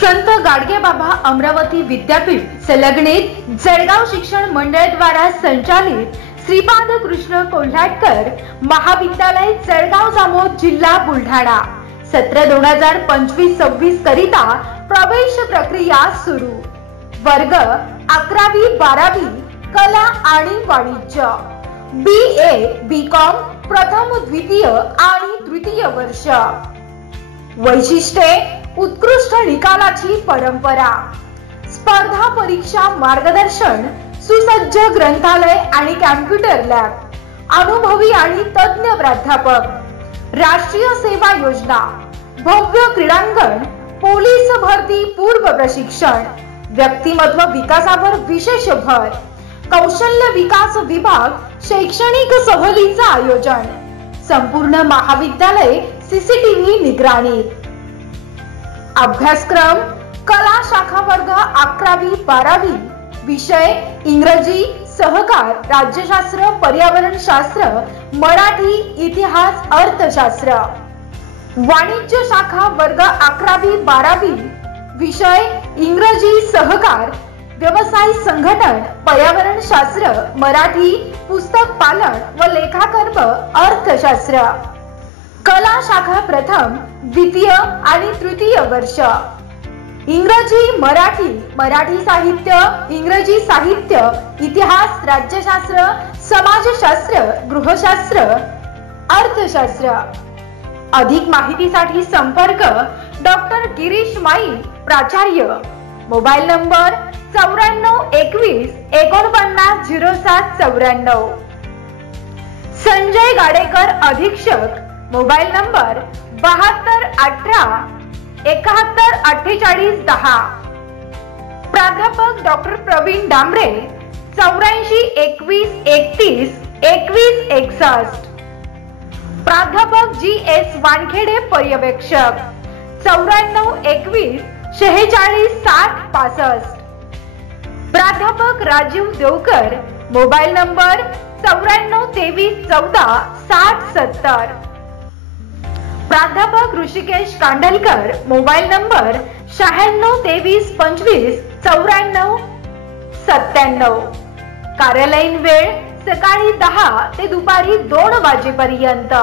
संत गाडगेबाबा अमरावती विद्यापीठ संलग्नित जळगाव शिक्षण मंडळ द्वारा संचालित श्रीपाद कृष्ण कोल्हाटकर महाविद्यालय जळगाव जामोद जिल्हा बुलढाणा सत्र 2025-26 करिता प्रवेश प्रक्रिया सुरू। वर्ग 11वी-12वी कला आणि वाणिज्य, BA BCom प्रथम द्वितीय आणि तृतीय वर्ष। वैशिष्ट्ये: उत्कृष्ट निकालाची परंपरा, स्पर्धा परीक्षा मार्गदर्शन, सुसज्ज ग्रंथालय आणि कॉम्प्युटर लॅब, अनुभवी आणि तज्ञ प्राध्यापक, राष्ट्रीय सेवा योजना, भव्य क्रीडांगण, पोलीस भरती पूर्व प्रशिक्षण, व्यक्तिमत्व विकासावर विशेष भर, कौशल्य विकास विभाग, शैक्षणिक सहलीचं आयोजन, संपूर्ण महाविद्यालय CCTV निगराणीत। अभ्यासक्रम: कला शाखा वर्ग 11वी-12वी, विषय इंग्रजी, सहकार, राज्यशास्त्र, पर्यावरणशास्त्र, मराठी, इतिहास, अर्थशास्त्र। वाणिज्य शाखा वर्ग 11वी-12वी, विषय इंग्रजी, सहकार, व्यवसाय संघटन, पर्यावरणशास्त्र, मराठी, पुस्तक पालन व लेखाकर्म, अर्थशास्त्र। कला शाखा प्रथम, द्वितीय आणि तृतीय वर्ष, इंग्रजी, मराठी, मराठी साहित्य, इंग्रजी साहित्य, इतिहास, राज्यशास्त्र, समाजशास्त्र, गृहशास्त्र, अर्थशास्त्र। अधिक माहितीसाठी संपर्क डॉक्टर गिरीश माई, प्राचार्य, मोबाईल नंबर 9421 49 0794। संजय गाडेकर, अधीक्षक, मोबाईल नंबर 72 18 71 48 10। प्राध्यापक डॉक्टर प्रवीण डांबरे, 84 21 31 21 61। प्राध्यापक GS वानखेडे, पर्यवेक्षक, 94 21 46 60 65। प्राध्यापक राजीव देवकर, मोबाईल नंबर 94 23 14 60 70। प्राध्यापक ऋषिकेश कांडलकर, मोबाईल नंबर 96 23 25 94 97। कार्यालयीन वेळ सकाळी 10 ते दुपारी 2 वाजेपर्यंत।